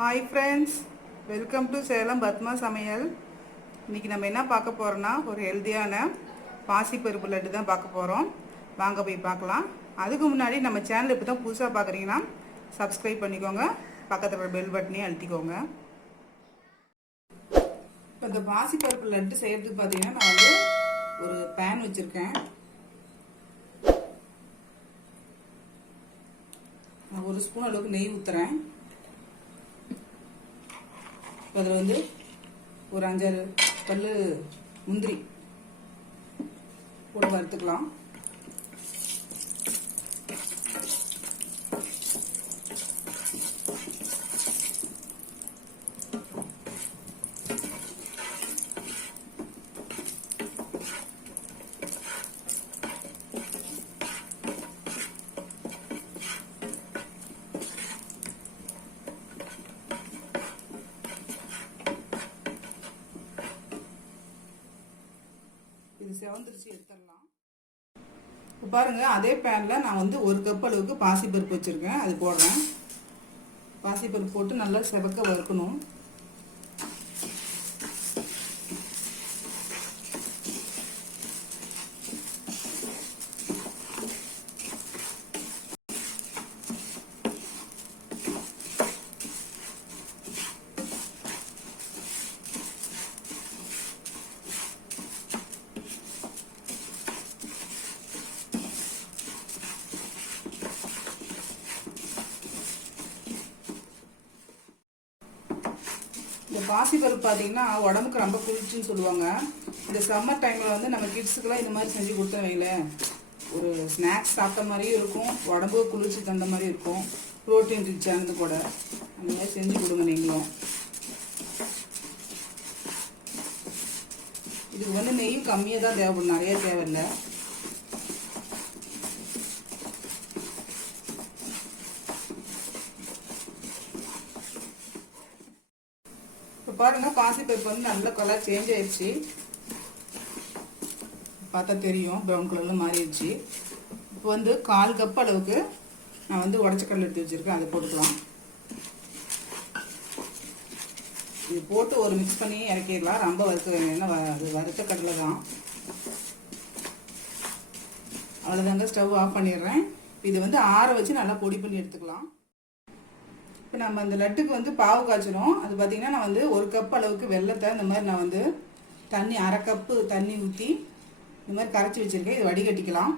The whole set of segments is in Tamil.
Hi friends, welcome to Salem Padma சமையல். இன்றைக்கி நம்ம என்ன பார்க்க போகிறோன்னா, ஒரு ஹெல்த்தியான பாசிப்பருப்பு லட்டு தான் பார்க்க போகிறோம். வாங்க போய் பார்க்கலாம். அதுக்கு முன்னாடி நம்ம சேனல் இப்போ தான் புதுசாக பார்க்குறீங்கன்னா சப்ஸ்கிரைப் பண்ணிக்கோங்க, பக்கத்தில் பெல் பட்டனையும் அழுத்திக்கோங்க. இப்போ இந்த பாசிப்பருப்பு லட்டு செய்கிறதுக்கு பார்த்தீங்கன்னா நான் வந்து ஒரு பேன் வச்சுருக்கேன். நான் ஒரு ஸ்பூன் அளவுக்கு நெய் ஊற்றுறேன். அதில் வந்து ஒரு 5-6 பல்லு முந்திரி போட்டு வறுத்துக்கலாம். செவந்துருச்சு, எடுத்துடலாம். இப்போ பாருங்க, அதே பேனில் நான் வந்து 1 கப் அளவுக்கு பாசிப்பருப்பு வச்சுருக்கேன். அது போடுறேன். பாசிப்பருப்பு போட்டு நல்லா செவக்க வறுக்கணும். இந்த பாசிப்பருப்பு பார்த்தீங்கன்னா உடம்புக்கு ரொம்ப குளிர்ச்சின்னு சொல்லுவாங்க. இந்த சம்மர் டைமில் வந்து நம்ம கிட்ஸுக்கெல்லாம் இந்த மாதிரி செஞ்சு கொடுத்தா வைங்களேன், ஒரு ஸ்நாக்ஸ் சாப்பிட்ட மாதிரியும் இருக்கும், உடம்புக்கு குளிர்ச்சி தந்த மாதிரி இருக்கும், ப்ரோட்டீன் ரிச்சானது கூட. அந்த மாதிரி செஞ்சு கொடுங்க நீங்களும். இதுக்கு வந்து நெய்யும் கம்மியாக தான் தேவைப்படும், நிறைய தேவையில்லை. இப்போ பாருங்கள், பாசிப்பருப்பு வந்து நல்ல கலர் சேஞ்ச் ஆயிடுச்சு. பார்த்தா தெரியும், ப்ரௌன் கலரில் மாறிடுச்சு. இப்போ வந்து 1/4 கப் அளவுக்கு நான் வந்து உடச்ச கடலை எடுத்து வச்சுருக்கேன். அதை போட்டுக்கலாம். இது போட்டு ஒரு மிக்ஸ் பண்ணி இறக்கிடலாம். ரொம்ப வறுக்க வேண்டியதுன்னா அது வறுத்த கடலை தான். அவ்வளோதாங்க, ஸ்டவ் ஆஃப் பண்ணிடுறேன். இது வந்து ஆற வச்சு நல்லா பொடி பண்ணி எடுத்துக்கலாம். இப்போ நம்ம இந்த லட்டுக்கு வந்து பாவு காய்ச்சணும். அது பார்த்திங்கன்னா நான் வந்து 1 கப் அளவுக்கு வெல்லத்தை இந்த மாதிரி நான் வந்து தண்ணி 1/2 கப்பு தண்ணி ஊற்றி இந்த மாதிரி கரைச்சி வச்சுருக்கேன். இது வடிகட்டிக்கலாம்.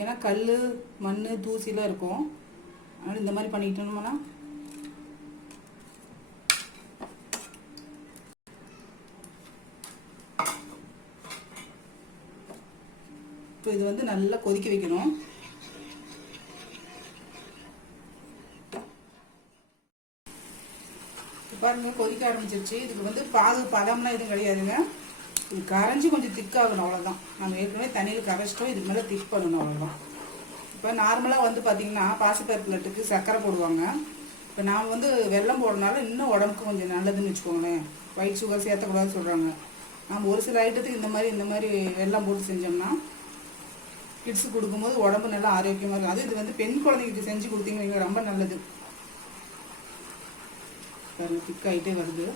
ஏன்னா கல், மண், தூசிலாம் இருக்கும். அதனால் இந்த மாதிரி பண்ணிக்கிட்டோம்னா இப்போ இது வந்து நல்லா கொதிக்க வைக்கணும். பாருங்க, கொதிக்க ஆரம்பிச்சிருச்சு. இதுக்கு வந்து பாகு பதம்லாம் எதுவும் கிடையாதுங்க. இது கரைஞ்சி கொஞ்சம் திக்காகணும், அவ்வளோதான். நம்ம ஏற்கனவே தண்ணியில் கரைச்சிட்டோம், இதுக்கு மேலே திக் பண்ணணும், அவ்வளோதான். இப்போ நார்மலாக வந்து பார்த்திங்கன்னா பாசிப்பருப்பு லட்டுக்கு சர்க்கரை போடுவாங்க. இப்போ நான் வந்து வெல்லம் போடுறதுனால இன்னும் உடம்புக்கு கொஞ்சம் நல்லதுன்னு வச்சுக்கோங்களேன். ஒயிட் சுகர் சேர்த்தக்கூடாதுன்னு சொல்கிறாங்க. நம்ம ஒரு சில ஐட்டத்துக்கு இந்த மாதிரி வெல்லம் போட்டு செஞ்சோம்னா கிட்ஸு கொடுக்கும்போது உடம்பு நல்லா ஆரோக்கியமாக இருக்கும். அது இது வந்து பெண் குழந்தைங்களுக்கு செஞ்சு கொடுத்தீங்கன்னா ரொம்ப நல்லது. பாருங்க, திக்காயிட்டே வருது.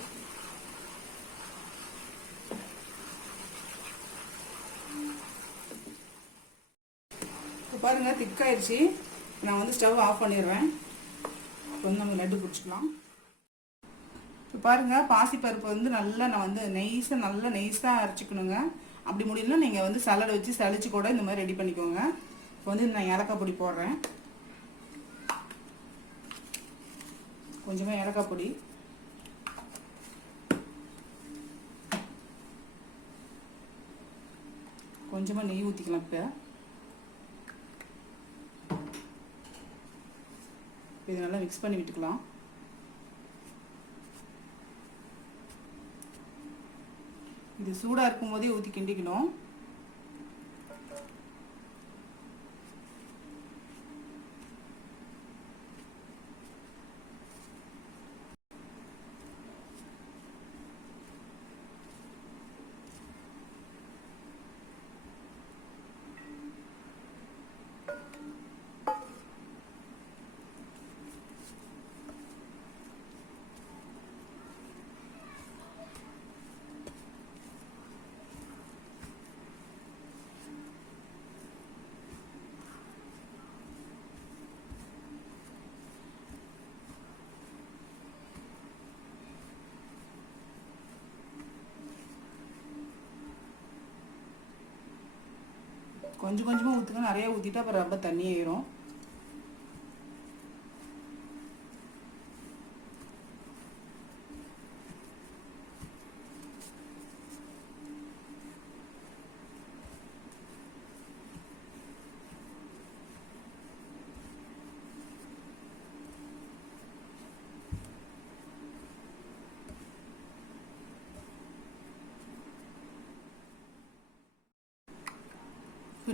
இப்போ பாருங்க, திக்காயிடுச்சு. நான் வந்து ஸ்டவ் ஆஃப் பண்ணிடுறேன். இப்போ வந்து நம்ம லட்டு பிடிச்சிக்கலாம். இப்போ பாருங்கள், பாசிப்பருப்பு வந்து நல்லா நான் வந்து நல்லா நெய்ஸாக அரைச்சிக்கணுங்க. அப்படி முடியலன்னா நீங்கள் வந்து சலடை வச்சு சளிச்சு கூட இந்த மாதிரி ரெடி பண்ணிக்கோங்க. இப்போ வந்து நான் ஏலக்காய் பொடி போடுறேன். கொஞ்சமாக ஏலக்காய் பொடி, கொஞ்சமாக நெய் ஊற்றிக்கலாம். இப்போ இது நல்லா மிக்ஸ் பண்ணி விட்டுக்கலாம். இது சூடாக இருக்கும் போதே ஊற்றி கிண்டிக்கணும். கொஞ்சம் கொஞ்சமாக ஊற்றுங்க, நிறையா ஊற்றிட்டா அப்புறம் ரொம்ப தண்ணி ஆயிரும்.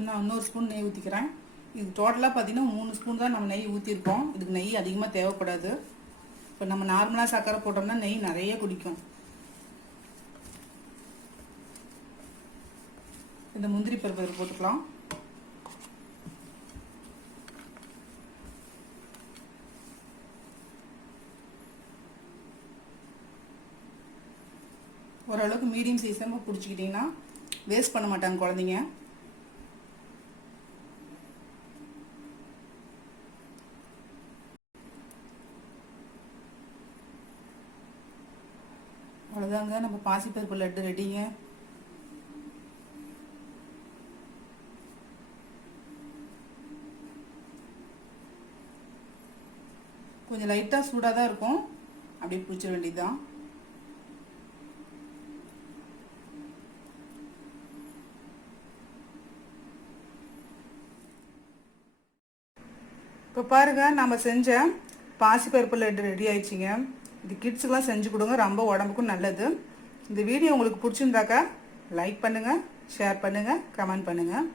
நான் இன்னொரு ஸ்பூன் நெய் ஊற்றிக்கிறேன். இது டோட்டலாக பார்த்தீங்கன்னா 3 ஸ்பூன் தான் நம்ம நெய் ஊற்றிருக்கோம். இதுக்கு நெய் அதிகமாக தேவைப்படாது. இப்போ நம்ம நார்மலாக சர்க்கரை போட்டோம்னா நெய் நிறைய குடிக்கும். இந்த முந்திரி பருப்பு போட்டுக்கலாம். ஓரளவுக்கு மீடியம் சைஸாக பிடிச்சிக்கிட்டிங்கன்னா வேஸ்ட் பண்ண மாட்டாங்க குழந்தைங்க. அவ்வளோதாங்க, நம்ம பாசிப்பருப்பு லட்டு ரெடிங்க. கொஞ்சம் லைட்டாக சூடாக தான் இருக்கும், அப்படியே பிடிச்சிட வேண்டியதுதான். இப்போ பாருங்கள், நம்ம செஞ்ச பாசிப்பருப்பு லட்டு ரெடி ஆயிடுச்சுங்க. இது கிட்ஸுக்கெலாம் செஞ்சு கொடுங்க, ரொம்ப உடம்புக்கும் நல்லது. இந்த வீடியோ உங்களுக்கு பிடிச்சிருந்தாக்கா லைக் பண்ணுங்கள், ஷேர் பண்ணுங்கள், கமெண்ட் பண்ணுங்கள்.